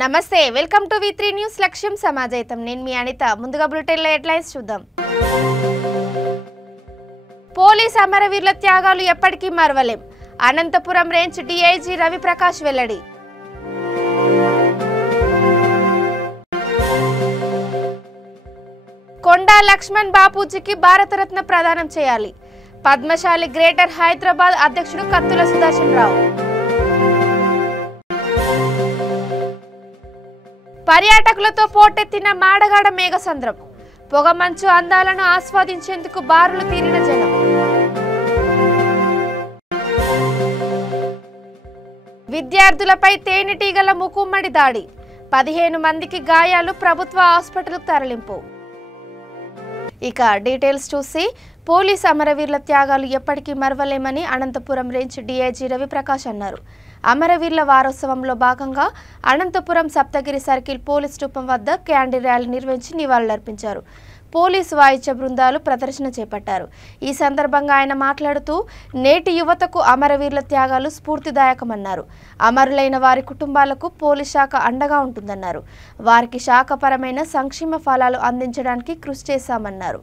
నమస్తే welcome to V3 news లక్ష్యం సమాజైతం నేను మీ అనిత ముందుగా బులెటిన్ లో హెడ్లైన్స్ చూద్దాం పోలీస్ అమరవీరుల త్యాగాలు ఎప్పటికీ మరవలేం అనంతపురం రేంజ్ డీఐజీ రవి ప్రకాష్ వెల్లడి కొండా లక్ష్మణ్ బాపూజీకి భారతరత్న ప్రదానం చేయాలి పద్మశాలి గ్రేటర్ హైదరాబాద్ అధ్యక్షుడు కత్తుల సుదర్శన్ రావు పర్యాటకులతో పోటెత్తిన మాడగాడ మేఘసంద్రం పొగమంచు అందాలను ఆస్వాదించేందుకు బారులు తీరిన జనం విద్యార్థులపై తేనెటీగల ముక్కుమ్మడి దాడి 15 మందికి గాయాలు ప్రభుత్వ హాస్పిటల్కు తరలింపు ఇక డీటెయిల్స్ చూసి పోలీస్ అమరవీరుల త్యాగాలు ఎప్పటికీ మరవలేమని అనంతపురం రేంజ్ డీఐజీ రవి ప్రకాష్ అన్నారు అమరవీరుల వారోత్సవంలో భాగంగా అనంతపురం సప్తగిరి సర్కిల్ పోలీస్ స్టూపం వద్ద క్యాండిల్ ర్యాలీ నిర్వహించి నివాళులర్పించారు పోలీసు వాయిద్య బృందాలు ప్రదర్శన చేపట్టారు ఈ సందర్భంగా ఆయన మాట్లాడుతూ నేటి యువతకు అమరవీరుల త్యాగాలు స్ఫూర్తిదాయకమన్నారు అమరులైన వారి కుటుంబాలకు పోలీస్ శాఖ అండగా ఉంటుందన్నారు వారికి శాఖపరమైన సంక్షేమ ఫలాలు అందించడానికి కృషి చేశామన్నారు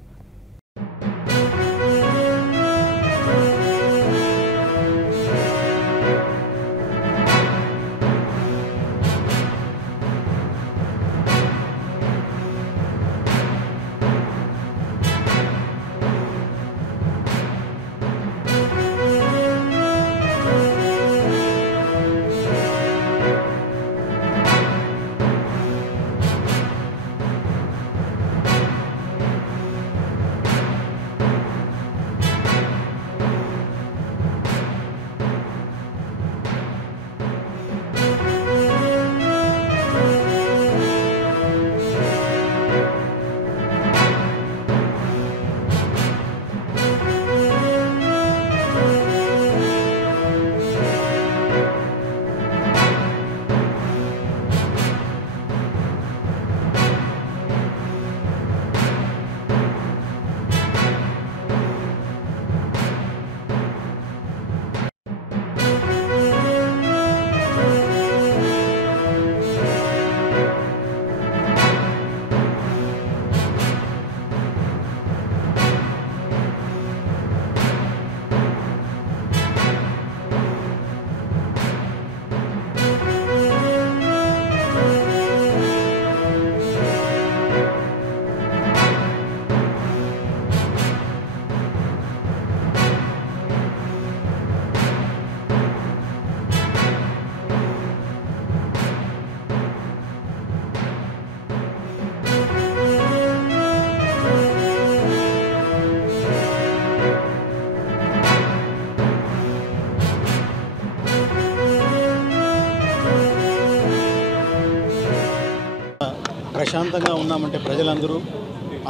ప్రశాంతంగా ఉన్నామంటే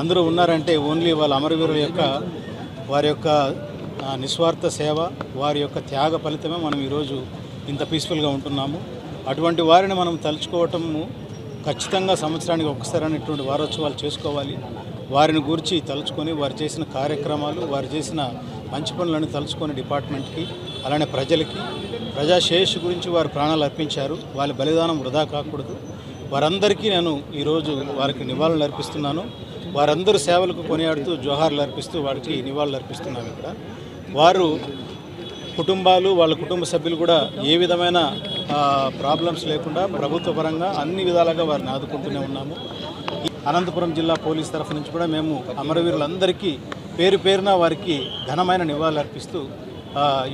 అందరూ ఉన్నారంటే ఓన్లీ వాళ్ళ అమరవీరుల యొక్క వారి యొక్క నిస్వార్థ సేవ వారి యొక్క త్యాగ ఫలితమే మనం ఈరోజు ఇంత పీస్ఫుల్గా ఉంటున్నాము అటువంటి వారిని మనం తలుచుకోవటము ఖచ్చితంగా సంవత్సరానికి ఒక్కసారి అనేటువంటి వారోత్సవాలు చేసుకోవాలి వారిని గురించి తలుచుకొని వారు చేసిన కార్యక్రమాలు వారు చేసిన మంచి పనులను తలుచుకొని డిపార్ట్మెంట్కి అలానే ప్రజలకి ప్రజాశ్రేయస్సు గురించి వారు ప్రాణాలు అర్పించారు వాళ్ళ బలిదానం వృధా కాకూడదు వారందరికీ నేను ఈరోజు వారికి నివాళులు అర్పిస్తున్నాను వారందరూ సేవలకు కొనియాడుతూ జోహార్లు అర్పిస్తూ వారికి నివాళులు అర్పిస్తున్నాను ఇక్కడ వారు కుటుంబాలు వాళ్ళ కుటుంబ సభ్యులు కూడా ఏ విధమైన ప్రాబ్లమ్స్ లేకుండా ప్రభుత్వ పరంగా అన్ని విధాలుగా వారిని ఆదుకుంటూనే ఉన్నాము అనంతపురం జిల్లా పోలీస్ తరఫు నుంచి కూడా మేము అమరవీరులందరికీ పేరు పేరున వారికి ఘనమైన నివాళులు అర్పిస్తూ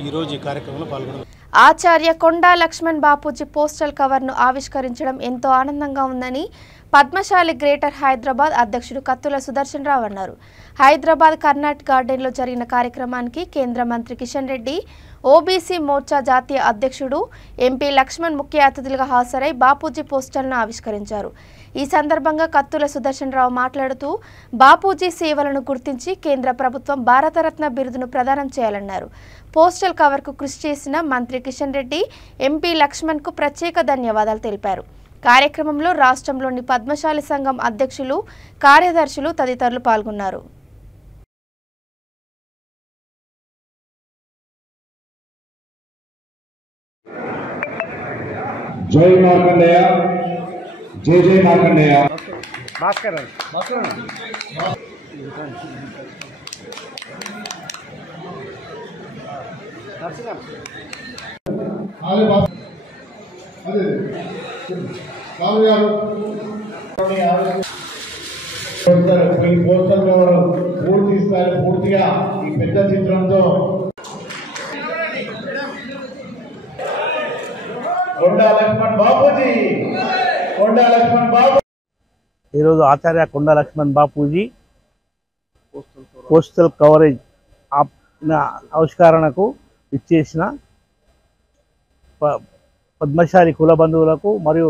ఈరోజు ఈ కార్యక్రమంలో పాల్గొన్నాం ఆచార్య కొండా లక్ష్మణ్ బాపూజీ పోస్టల్ కవర్ను ఆవిష్కరించడం ఎంతో ఆనందంగా ఉందని పద్మశాలి గ్రేటర్ హైదరాబాద్ అధ్యక్షుడు కత్తుల సుదర్శన్ రావు అన్నారు హైదరాబాద్ కర్నాట్ గార్డెన్లో జరిగిన కార్యక్రమానికి కేంద్ర మంత్రి కిషన్ రెడ్డి ఓబీసీ మోర్చా జాతీయ అధ్యక్షుడు ఎంపీ లక్ష్మణ్ ముఖ్య అతిథులుగా హాజరై బాపూజీ పోస్టర్లను ఆవిష్కరించారు ఈ సందర్భంగా కత్తుల సుదర్శన్ రావు మాట్లాడుతూ బాపూజీ సేవలను గుర్తించి కేంద్ర ప్రభుత్వం భారతరత్న బిరుదును ప్రదానం చేయాలన్నారు పోస్టల్ కవర్కు కృషి చేసిన మంత్రి కిషన్ రెడ్డి ఎంపీ లక్ష్మణ్కు ప్రత్యేక ధన్యవాదాలు తెలిపారు కార్యక్రమంలో రాష్ట్రంలోని పద్మశాలి సంఘం అధ్యక్షులు కార్యదర్శులు తదితరులు పాల్గొన్నారు जय मार्कंडेय జై జై మార్కండేయ. భాస్కర్ పూర్తిగా ఈ పెద్ద చిత్రంతో కొండా లక్ష్మణ్ బాపూజీ, కొండా లక్ష్మణ్ బాపూ. ఈరోజు ఆచార్య కొండా లక్ష్మణ్ బాపూజీ పోస్టల్ కవరేజ్ ఆవిష్కరణకు ఇచ్చేసిన పద్మశాలి కుల బంధువులకు మరియు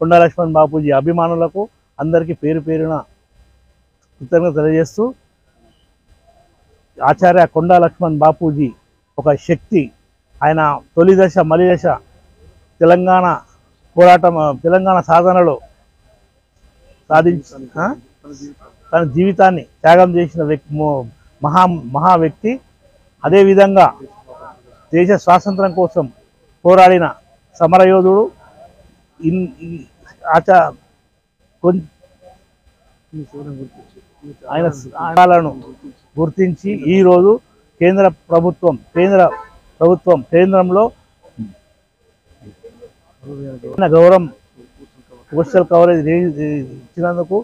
కొండా లక్ష్మణ్ బాపూజీ అభిమానులకు అందరికీ పేరు పేరున కృతజ్ఞత తెలియజేస్తూ, ఆచార్య కొండా లక్ష్మణ్ బాపూజీ ఒక శక్తి. ఆయన తొలి దశ మలి దశ తెలంగాణ పోరాటం, తెలంగాణ సాధనలో తన జీవితాన్ని త్యాగం చేసిన మహా వ్యక్తి. అదేవిధంగా దేశ స్వాతంత్రం కోసం పోరాడిన సమరయోధుడు. ఆయన ఆడాలను గుర్తించి ఈరోజు కేంద్రంలో గౌరవం పోస్టల్ కవరేజ్ ఇచ్చినందుకు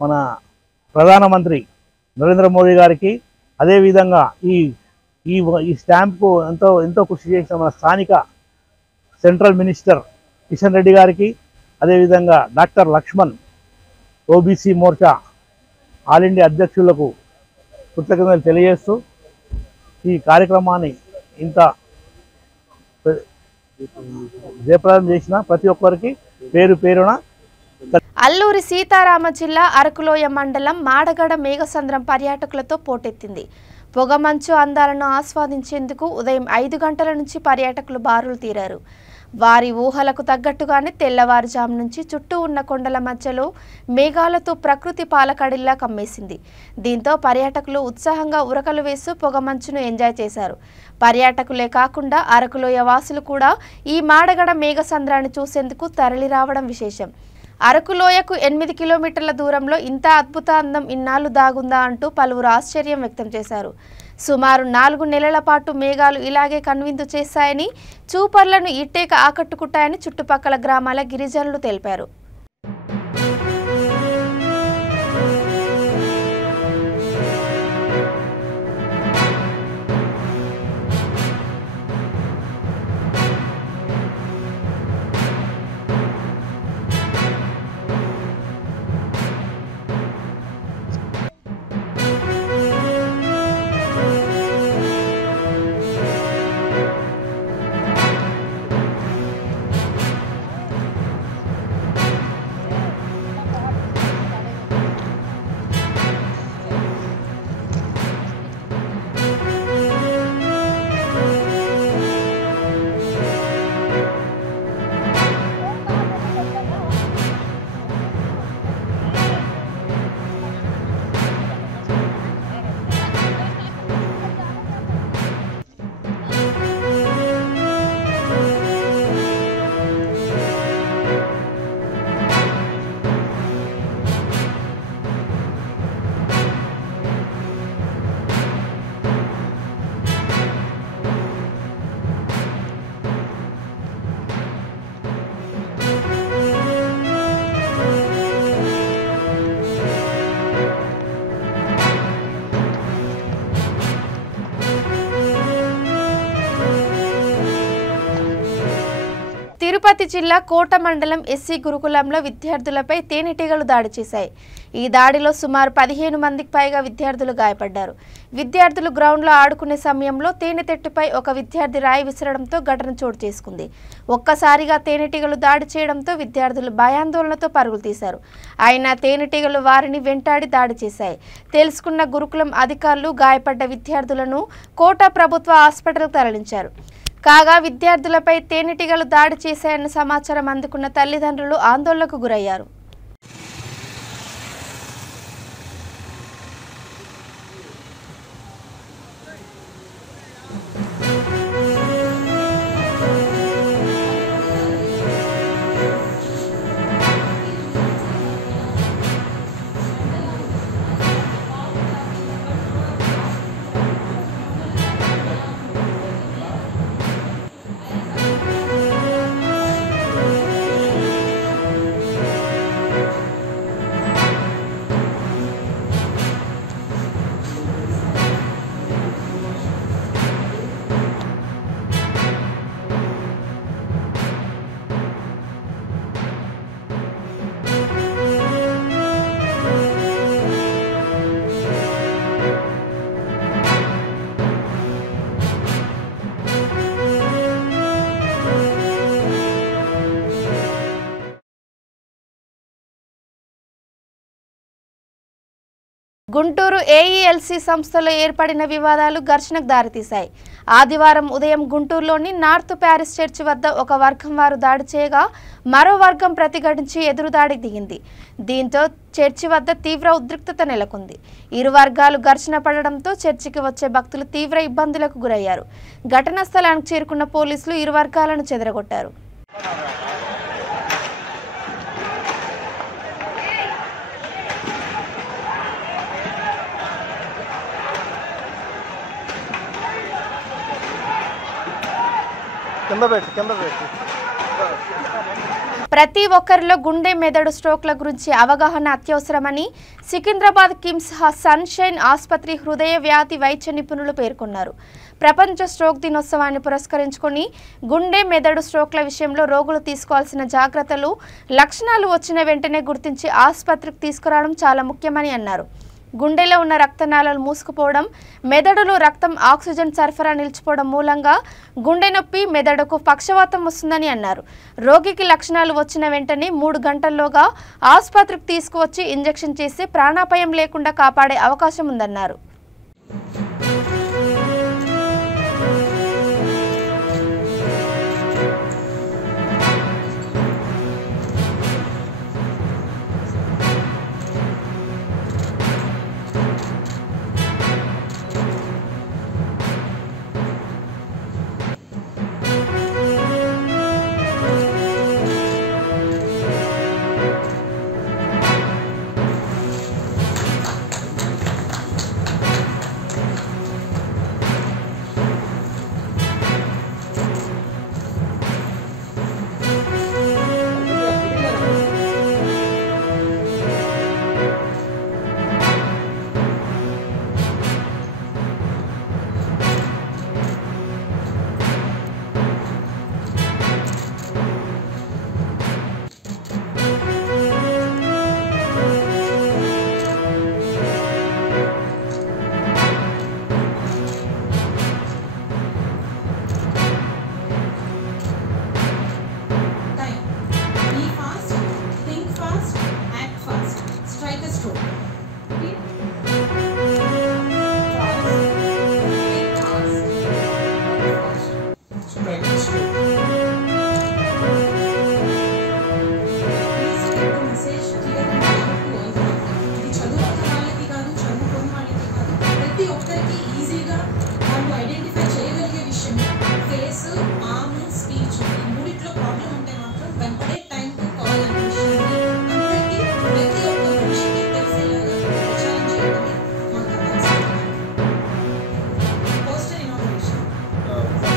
మన ప్రధానమంత్రి నరేంద్ర మోదీ గారికి, అదేవిధంగా ఈ స్టాంప్కు ఎంతో కృషి చేసిన మన స్థానిక సెంట్రల్ మినిస్టర్ కిషన్ రెడ్డి గారికి, అదేవిధంగా doctor Laxman OBC Morcha all India అధ్యక్షులకు కృతజ్ఞతలు తెలియజేస్తూ, ఈ కార్యక్రమాన్ని ఇంత జయప్రదం చేసిన ప్రతి ఒక్కరికి పేరు పేరున. అల్లూరి సీతారామ జిల్లా అరకులోయ మండలం మాడగడ మేఘసంద్రం పర్యాటకులతో పోటెత్తింది. పొగమంచు అందాలను ఆస్వాదించేందుకు ఉదయం 5 గంటల నుంచి పర్యాటకులు బారులు తీరారు. వారి ఊహలకు తగ్గట్టుగానే తెల్లవారుజాము నుంచి చుట్టూ ఉన్న కొండల మధ్యలో మేఘాలతో ప్రకృతి పాలకడిల్లా కమ్మేసింది. దీంతో పర్యాటకులు ఉత్సాహంగా ఉరకలు వేస్తూ పొగమంచును ఎంజాయ్ చేశారు. పర్యాటకులే కాకుండా అరకులోయ వాసులు కూడా ఈ మాడగడ మేఘసంద్రాన్ని చూసేందుకు తరలి రావడం విశేషం. అరకులోయకు 8 కిలోమీటర్ల దూరంలో ఇంత అద్భుత అందం ఇన్నాళ్ళు దాగుందా అంటూ పలువురు ఆశ్చర్యం వ్యక్తం చేశారు. సుమారు 4 నెలల పాటు మేఘాలు ఇలాగే కనువిందు చేశాయని, చూపర్లను ఇట్టేక ఆకట్టుకుంటాయని చుట్టుపక్కల గ్రామాల గిరిజనులు తెలిపారు. తిరుపతి జిల్లా కోట మండలం ఎస్సీ గురుకులంలో విద్యార్థులపై తేనెటీగలు దాడి చేశాయి. ఈ దాడిలో సుమారు 15 మందికి పైగా విద్యార్థులు గాయపడ్డారు. విద్యార్థులు గ్రౌండ్లో ఆడుకునే సమయంలో తేనెతెట్టుపై ఒక విద్యార్థి రాయి విసరడంతో ఘటన చోటు చేసుకుంది. ఒక్కసారిగా తేనెటీగలు దాడి చేయడంతో విద్యార్థులు భయాందోళనతో పరుగులు తీశారు. అయినా తేనెటీగలు వారిని వెంటాడి దాడి చేశాయి. తెలుసుకున్న గురుకులం అధికారులు గాయపడ్డ విద్యార్థులను కోట ప్రభుత్వ హాస్పిటల్కు తరలించారు. కాగా విద్యార్థులపై తేనెటీగలు దాడి చేశాయన్న సమాచారం అందుకున్న తల్లిదండ్రులు ఆందోళనకు గురయ్యారు. గుంటూరు ఏఈఎల్సీ సంస్థలో ఏర్పడిన వివాదాలు ఘర్షణకు దారితీశాయి. ఆదివారం ఉదయం గుంటూరులోని నార్త్ ప్యారిస్ చర్చి వద్ద ఒక వర్గం వారు దాడి చేయగా మరో వర్గం ప్రతిఘటించి ఎదురుదాడికి దిగింది. దీంతో చర్చి వద్ద తీవ్ర ఉద్రిక్తత నెలకొంది. ఇరు వర్గాలు ఘర్షణ పడడంతో చర్చికి వచ్చే భక్తులు తీవ్ర ఇబ్బందులకు గురయ్యారు. ఘటనా స్థలానికి చేరుకున్న పోలీసులు ఇరు వర్గాలను చెదరగొట్టారు. ప్రతి ఒక్కరిలో గుండె మెదడు స్ట్రోక్ల గురించి అవగాహన అత్యవసరమని సికింద్రాబాద్ కిమ్స్ సన్షైన్ ఆసుపత్రి హృదయ వ్యాధి వైద్య నిపుణులు పేర్కొన్నారు. ప్రపంచ స్ట్రోక్ దినోత్సవాన్ని పురస్కరించుకొని గుండె మెదడు స్ట్రోక్ల విషయంలో రోగులు తీసుకోవాల్సిన జాగ్రత్తలు, లక్షణాలు వచ్చిన వెంటనే గుర్తించి ఆసుపత్రికి తీసుకురావడం చాలా ముఖ్యమని అన్నారు. గుండెలో ఉన్న రక్తనాళాలు మూసుకుపోవడం, మెదడులో రక్తం ఆక్సిజన్ సరఫరా నిలిచిపోవడం మూలంగా గుండె నొప్పి, మెదడుకు పక్షవాతం వస్తుందని అన్నారు. రోగికి లక్షణాలు వచ్చిన వెంటనే 3 గంటల్లోగా ఆసుపత్రికి తీసుకువచ్చి ఇంజెక్షన్ చేసి ప్రాణాపాయం లేకుండా కాపాడే అవకాశం ఉందన్నారు.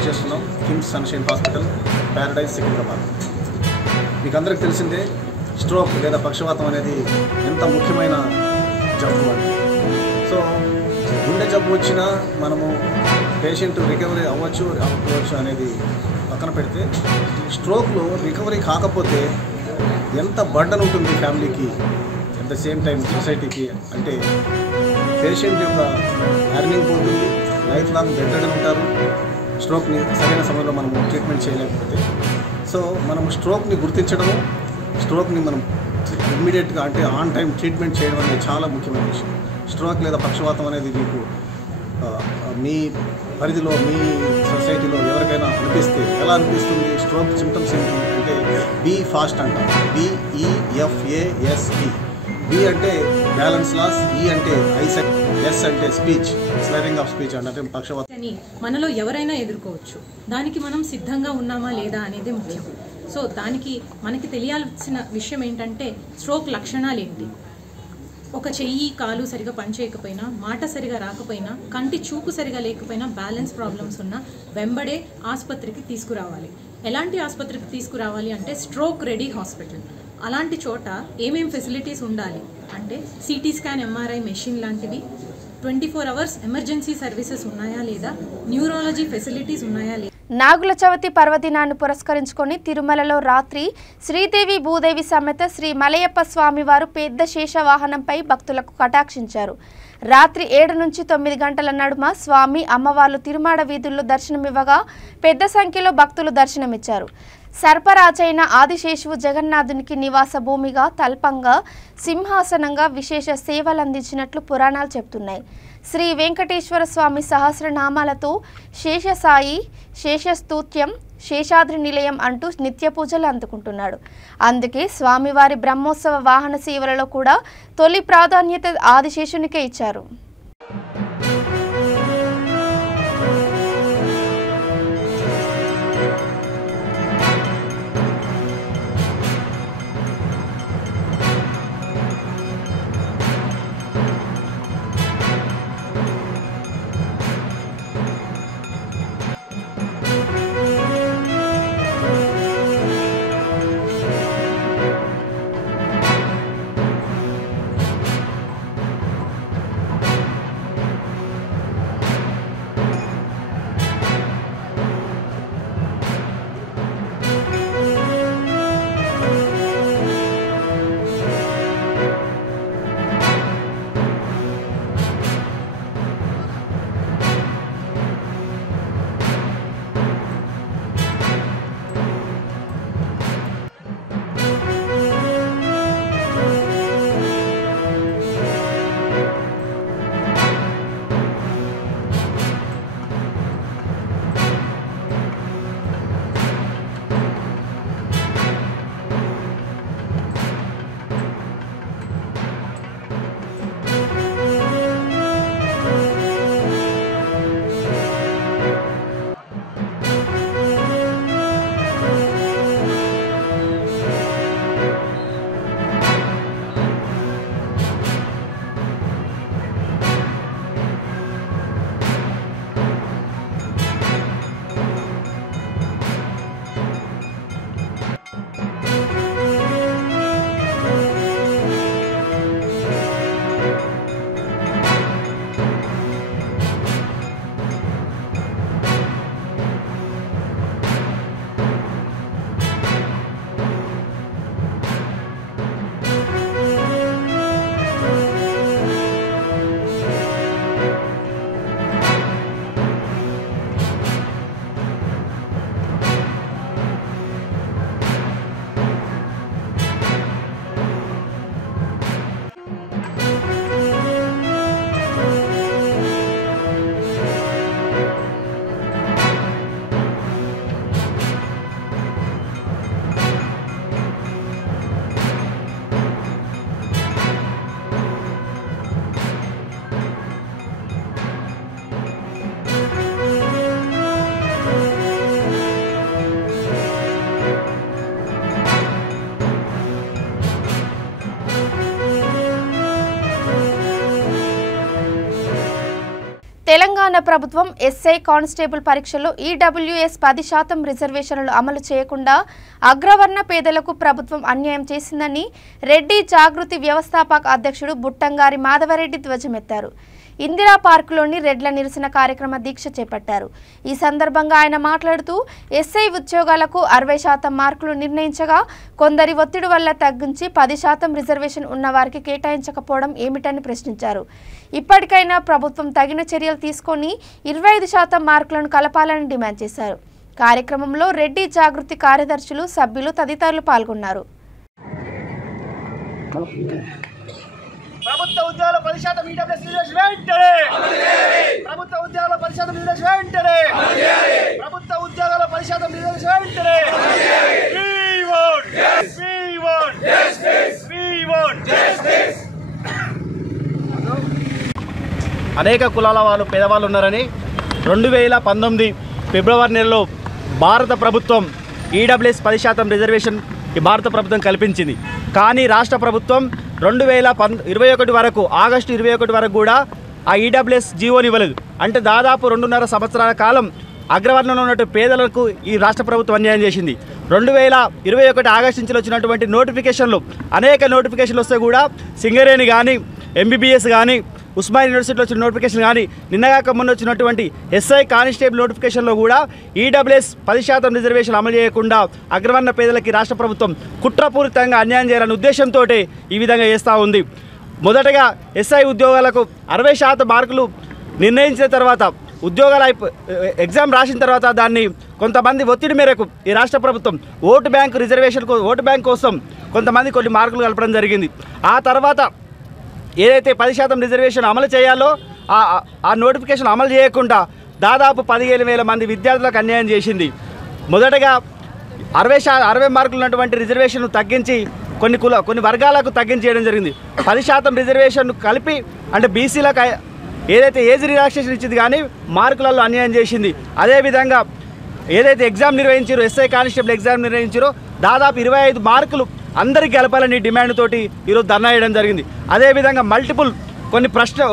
చేస్తున్నాం KIMS sunshine hospital, Paradise, Secunderabad. మీకు అందరికి తెలిసిందే స్ట్రోక్ లేదా పక్షవాతం అనేది ఎంత ముఖ్యమైన జబ్బు అని. సో గుండె జబ్బు వచ్చినా మనము పేషెంట్ రికవరీ అవ్వచ్చు అనేది పక్కన పెడితే, స్ట్రోక్లో రికవరీ కాకపోతే ఎంత బర్డన్ ఉంటుంది ఫ్యామిలీకి, అట్ ద సేమ్ టైం సొసైటీకి. అంటే పేషెంట్ యొక్క ఎర్నింగ్ పోతుంది, లైఫ్ లాంగ్ బెడ్ ఉంటారు. స్ట్రోక్ని సరైన సమయంలో మనము ట్రీట్మెంట్ చేయలేకపోతే. సో మనము స్ట్రోక్ని గుర్తించడము, స్ట్రోక్ని మనం ఇమ్మీడియట్గా అంటే ఆన్ టైం ట్రీట్మెంట్ చేయడం అనేది చాలా ముఖ్యమైన విషయం. స్ట్రోక్ లేదా పక్షవాతం అనేది మీకు మీ పరిధిలో, మీ సొసైటీలో ఎవరికైనా అనిపిస్తే ఎలా అనిపిస్తుంది? స్ట్రోక్ సిమ్టమ్స్ ఏంటి అంటే బీ ఫాస్ట్ అంటాం, BEFAST. బి అంటే బ్యాలెన్స్ లాస్, ఈ అంటే ఐసెట్, ఎస్ అంటే స్పీచ్, స్లరింగ్ ఆఫ్ స్పీచ్ అంటే పక్షవాతం. మనలో ఎవరైనా ఎదుర్కోవచ్చు. దానికి మనం సిద్ధంగా ఉన్నామా లేదా అనేది ముఖ్యం. సో దానికి మనకి తెలియాల్సిన విషయం ఏంటంటే స్ట్రోక్ లక్షణాలు ఏంటి. ఒక చెయ్యి, కాలు సరిగా పనిచేయకపోయినా, మాట సరిగా రాకపోయినా, కంటి చూపు సరిగా లేకపోయినా, బ్యాలెన్స్ ప్రాబ్లమ్స్ ఉన్నా వెంబడే ఆసుపత్రికి తీసుకురావాలి. ఎలాంటి ఆసుపత్రికి తీసుకురావాలి అంటే స్ట్రోక్ రెడీ హాస్పిటల్. అలాంటి చోట ఏమేం ఫెసిలిటీస్ ఉండాలి అంటే సిటీ స్కాన్, MRI మెషిన్ లాంటివి, 24 hours ఎమర్జెన్సీ సర్వీసెస్ ఉన్నాయా లేదా, న్యూరాలజీ ఫెసిలిటీస్ ఉన్నాయా లేదా. నాగుల చవితి పర్వదినాన్ని పురస్కరించుకొని తిరుమలలో రాత్రి శ్రీదేవి భూదేవి సమేత శ్రీ మలయప్ప స్వామివారు పెద్ద శేష వాహనంపై భక్తులకు కటాక్షించారు. రాత్రి 7 నుంచి 9 గంటల నడుమ స్వామి, అమ్మవార్లు తిరుమాడ వీధుల్లో దర్శనమివ్వగా పెద్ద సంఖ్యలో భక్తులు దర్శనమిచ్చారు. సర్పరాజైన ఆదిశేషువు జగన్నాథునికి నివాస భూమిగా తల్పంగా సింహాసనంగా విశేష సేవలందించినట్లు పురాణాలు చెబుతున్నాయి. శ్రీ వెంకటేశ్వర స్వామి సహస్రనామాలతో శేషసాయి, శేషస్తూత్యం, శేషాద్రి నిలయం అంటూ నిత్య పూజలు అందుకుంటున్నాడు. అందుకే స్వామివారి బ్రహ్మోత్సవ వాహన సేవలలో కూడా తొలి ప్రాధాన్యత ఆదిశేషునికే ఇచ్చారు. తెలంగాణ ప్రభుత్వం ఎస్ఐ కానిస్టేబుల్ పరీక్షలో ఈడబ్ల్యూఎస్ 10% రిజర్వేషన్లు అమలు చేయకుండా అగ్రవర్ణ పేదలకు ప్రభుత్వం అన్యాయం చేసిందని రెడ్డి జాగృతి వ్యవస్థాపక అధ్యక్షుడు బుట్టంగారి మాధవరెడ్డి ధ్వజమెత్తారు. ఇందిరా పార్కులోని రెడ్ల నిరసన కార్యక్రమ దీక్ష చేపట్టారు. ఈ సందర్భంగా ఆయన మాట్లాడుతూ ఎస్ఐ ఉద్యోగాలకు 60% మార్కులు నిర్ణయించగా కొందరి ఒత్తిడి వల్ల తగ్గించి 10% రిజర్వేషన్ ఉన్న వారికి కేటాయించకపోవడం ఏమిటని ప్రశ్నించారు. ఇప్పటికైనా ప్రభుత్వం తగిన చర్యలు తీసుకొని 25% మార్కులను కలపాలని డిమాండ్ చేశారు. కార్యక్రమంలో రెడ్డి జాగృతి కార్యదర్శులు, సభ్యులు తదితరులు పాల్గొన్నారు. ప్రభుత్వ ఉద్యోగాల 10% ఈడబ్ల్యూఎస్ రిజర్వేషన్ వెంటనే ప్రభుత్వ ఉద్యోగాల 10% రిజర్వేషన్ వెంటనే ప్రభుత్వ ఉద్యోగాల 10% రిజర్వేషన్ వెంటనే అనేక కులాల వాళ్ళు పేదవాళ్ళు ఉన్నారని 2019 ఫిబ్రవరి నెలలో భారత ప్రభుత్వం ఈడబ్ల్యూఎస్ 10% రిజర్వేషన్ భారత ప్రభుత్వం కల్పించింది. కానీ రాష్ట్ర ప్రభుత్వం 2021 వరకు ఆగస్టు 21 వరకు కూడా ఆ ఈడబ్ల్యూఎస్ జీవోని ఇవ్వలేదు. అంటే దాదాపు 2.5 సంవత్సరాల కాలం అగ్రవర్ణంలో ఉన్నటువంటి పేదలకు ఈ రాష్ట్ర ప్రభుత్వం అన్యాయం చేసింది. 2021 ఆగస్టు నుంచి వచ్చినటువంటి నోటిఫికేషన్లు అనేక నోటిఫికేషన్లు వస్తే కూడా సింగరేణి కానీ, ఎంబీబీఎస్ కానీ, ఉస్మానియా యూనివర్సిటీలో వచ్చిన నోటిఫికేషన్ కానీ, నిన్నగాక మొన్న వచ్చినటువంటి ఎస్ఐ కానిస్టేబుల్ నోటిఫికేషన్లో కూడా ఈడబ్ల్యూఎస్ 10% రిజర్వేషన్ అమలు చేయకుండా అగ్రవర్ణ పేదలకి రాష్ట్ర ప్రభుత్వం కుట్రపూరితంగా అన్యాయం చేయాలనే ఉద్దేశంతో ఈ విధంగా చేస్తూ ఉంది. మొదటగా ఎస్ఐ ఉద్యోగాలకు 60% మార్కులు నిర్ణయించిన తర్వాత ఉద్యోగాల ఎగ్జామ్ రాసిన తర్వాత దాన్ని కొంతమంది ఒత్తిడి మేరకు ఈ రాష్ట్ర ప్రభుత్వం ఓటు బ్యాంక్ కోసం కొంతమంది కొన్ని మార్కులు కలపడం జరిగింది. ఆ తర్వాత ఏదైతే 10% రిజర్వేషన్ అమలు చేయాలో ఆ నోటిఫికేషన్ అమలు చేయకుండా దాదాపు 15,000 మంది విద్యార్థులకు అన్యాయం చేసింది. మొదటగా 60 మార్కులు ఉన్నటువంటి రిజర్వేషన్ తగ్గించి కొన్ని వర్గాలకు తగ్గించేయడం జరిగింది. 10% రిజర్వేషన్ కలిపి అంటే బీసీలకు ఏదైతే ఏజ్ రిలాక్సేషన్ ఇచ్చింది కానీ మార్కులలో అన్యాయం చేసింది. అదేవిధంగా ఏదైతే ఎగ్జామ్ నిర్వహించారో ఎస్ఐ కానిస్టేబుల్ ఎగ్జామ్ నిర్వహించారో దాదాపు 25 మార్కులు అందరికీ కలపాలని డిమాండ్ తోటి ఈరోజు ధర్నా చేయడం జరిగింది. అదేవిధంగా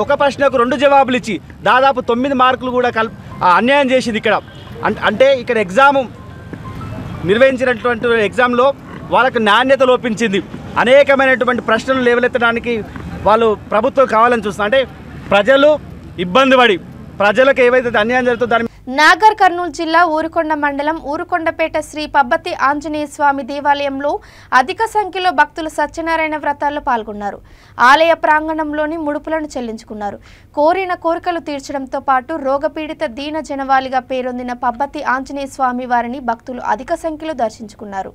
ఒక ప్రశ్నకు 2 జవాబులు ఇచ్చి దాదాపు 9 మార్కులు కూడా అన్యాయం చేసింది. అంటే ఇక్కడ ఎగ్జామ్ నిర్వహించినటువంటి ఎగ్జామ్లో వాళ్ళకు నాణ్యత లోపించింది. అనేకమైనటువంటి ప్రశ్నలు లేవనెత్తడానికి వాళ్ళు ప్రభుత్వం కావాలని చూస్తున్నారు. అంటే ప్రజలు ఇబ్బంది పడి ప్రజలకు ఏవైతే అన్యాయం జరుగుతుందో దాని నాగర్ కర్నూలు జిల్లా ఊరుకొండ మండలం ఊరుకొండపేట శ్రీ పబ్బతి ఆంజనేయ స్వామి దేవాలయంలో అధిక సంఖ్యలో భక్తులు సత్యనారాయణ వ్రతాల్లో పాల్గొన్నారు. ఆలయ ప్రాంగణంలోని ముడుపులను చెల్లించుకున్నారు. కోరిన కోరికలు తీర్చడంతో పాటు రోగపీడిత దీన జనవాళిగా పేరొందిన పబ్బతి ఆంజనేయ స్వామి వారిని భక్తులు అధిక సంఖ్యలో దర్శించుకున్నారు.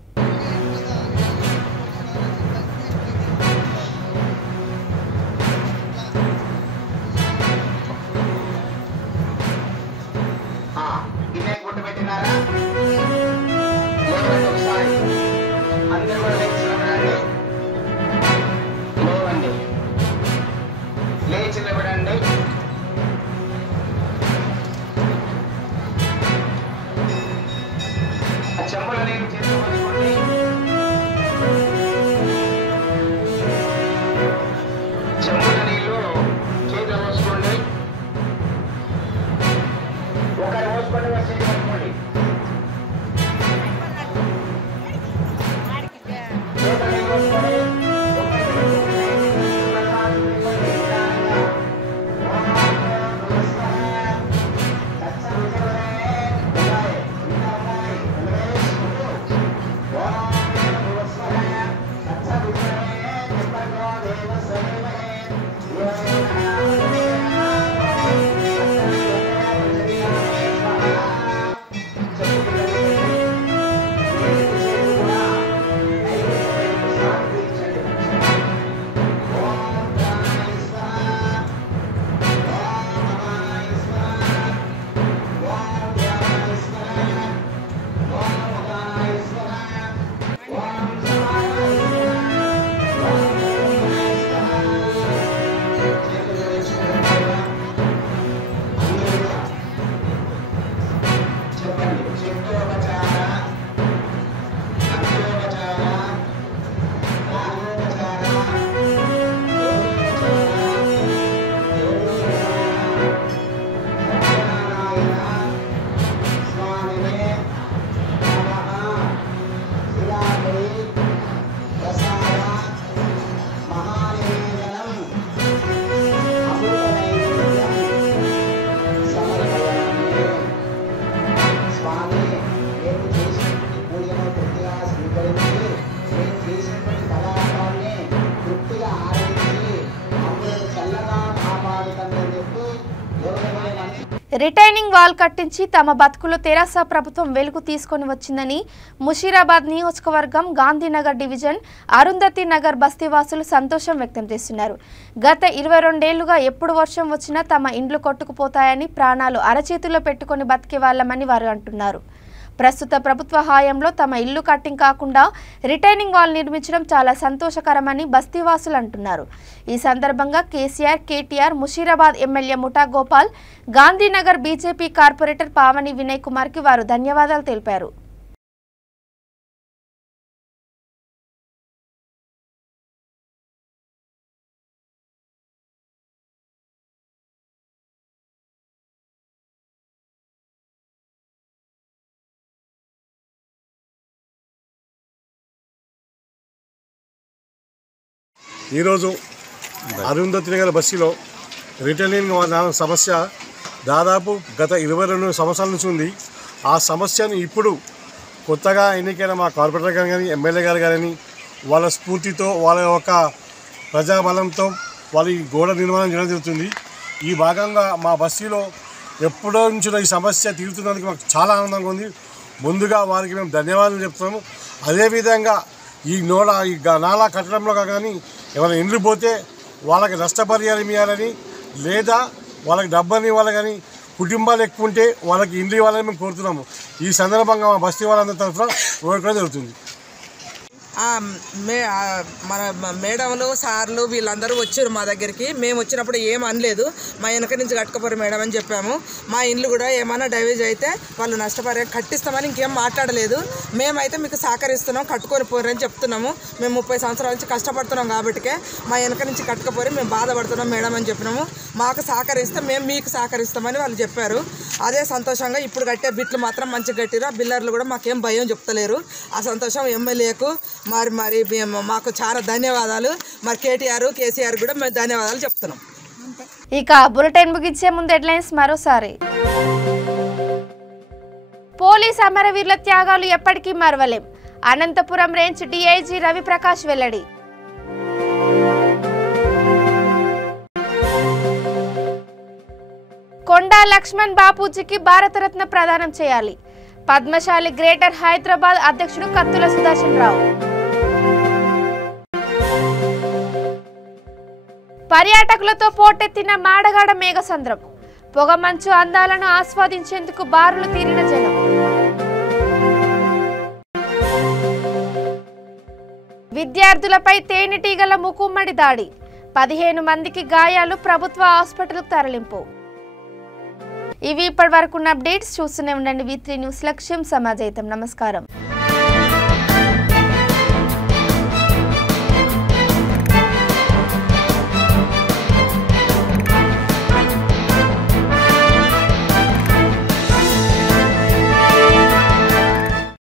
రిటైనింగ్ వాల్ కట్టించి తమ బతుకులో తెరాస ప్రభుత్వం వెలుగు తీసుకొని వచ్చిందని ముషీరాబాద్ నియోజకవర్గం గాంధీనగర్ డివిజన్ అరుంధతి నగర్ బస్తీవాసులు సంతోషం వ్యక్తం చేస్తున్నారు. గత 22 ఏళ్లుగా ఎప్పుడు వర్షం వచ్చినా తమ ఇండ్లు కొట్టుకుపోతాయని ప్రాణాలు అరచేతుల్లో పెట్టుకొని బతికే వాళ్ళమని వారు అంటున్నారు. ప్రస్తుత ప్రభుత్వ హయాంలో తమ ఇల్లు కట్టింగ్ కాకుండా రిటైనింగ్ వాల్ నిర్మించడం చాలా సంతోషకరమని బస్తీవాసులు అంటున్నారు. ఈ సందర్భంగా కేసీఆర్, కేటీఆర్, ముషీరాబాద్ ఎమ్మెల్యే ముఠా గోపాల్, గాంధీనగర్ బీజేపీ కార్పొరేటర్ పావని వినయ్ కుమార్కి వారు ధన్యవాదాలు తెలిపారు. ఈరోజు అరుంధతి నగర్ బస్సులో రిటైనింగ్ సమస్య దాదాపు గత 22 సంవత్సరాల నుంచి ఉంది. ఆ సమస్యను ఇప్పుడు కొత్తగా ఎన్నికైన మా కార్పొరేటర్ గారు కానీ ఎమ్మెల్యే గారు కానీ వాళ్ళ స్ఫూర్తితో వాళ్ళ యొక్క ప్రజాబలంతో వాళ్ళ ఈ గోడ నిర్మాణం చేయడం జరుగుతుంది. ఈ భాగంగా మా బస్సులో ఎప్పుడో నుంచి ఈ సమస్య తీరుతున్నందుకు మాకు చాలా ఆనందంగా ఉంది. ముందుగా వారికి మేము ధన్యవాదాలు చెప్తున్నాము. అదేవిధంగా ఈ నాలా కట్టడంలో కానీ ఏమైనా ఇండ్లు పోతే వాళ్ళకి నష్టపరిహారం ఇవ్వాలని, లేదా వాళ్ళకి డబ్బుని ఇవ్వాలి, కానీ కుటుంబాలు ఎక్కువ ఉంటే వాళ్ళకి ఇండ్లు ఇవ్వాలని మేము కోరుతున్నాము. ఈ సందర్భంగా మా బస్తీ వాళ్ళందరి తరఫున కోరుకోవడం జరుగుతుంది. మన మేడంలు సార్లు వీళ్ళందరూ వచ్చారు మా దగ్గరికి. మేము వచ్చినప్పుడు ఏం అనలేదు, మా వెనక నుంచి కట్టుకోపోరు మేడం అని చెప్పాము. మా ఇండ్లు కూడా ఏమైనా డ్యామేజ్ అయితే వాళ్ళు నష్టపరిహారం కట్టిస్తామని ఇంకేం మాట్లాడలేదు. మేమైతే మీకు సహకరిస్తున్నాం, కట్టుకొని పోరని చెప్తున్నాము. మేము 30 సంవత్సరాల నుంచి కష్టపడుతున్నాం కాబట్టికే మా వెనక నుంచి కట్టుకపోయి మేము బాధపడుతున్నాం మేడం అని చెప్పినాము. మాకు సహకరిస్తే మేము మీకు సహకరిస్తామని వాళ్ళు చెప్పారు. అదే సంతోషంగా ఇప్పుడు కట్టే బిట్లు మాత్రం మంచిగా కట్టిరు. ఆ బిల్లర్లు కూడా మాకేం భయం చెప్తలేరు. ఆ సంతోషం ఎమ్మెల్యేకు మరి మాకు చాలా ధన్యవాదాలు. మరి కేటీఆర్ కేసీఆర్ కూడా మేము ధన్యవాదాలు చెప్తున్నాం. ఇక బులెటిన్ ముగించే ముందు హెడ్లైన్స్ మరోసారి. పోలీస్ అమరవీరుల త్యాగాలు ఎప్పటికీ మరవలేం, అనంతపురం రేంజ్ డీఐజీ రవిప్రకాష్ వెల్లడి. కొండా లక్ష్మణ్ బాపూజీకి భారతరత్న ప్రదానం చేయాలి, పద్మశాలి గ్రేటర్ హైదరాబాద్ అధ్యక్షుడు కత్తుల సుదర్శన్ రావు. పర్యాటకులతో పోటెత్తిన మాడగాడ మేఘసంద్రం, పొగమంచు అందాలను ఆస్వాదించేందుకు బారులు తీరిన జనం. విద్యార్థులపై తేనెటీగల ముక్కుమ్మడి దాడి, 15 మందికి గాయాలు, ప్రభుత్వ హాస్పిటల్కు తరలింపు. ఇవి ఇప్పటి వరకున్న అప్డేట్స్. చూస్తూనే ఉండండి V3 న్యూస్, లక్ష్యం సమాజహితం. నమస్కారం.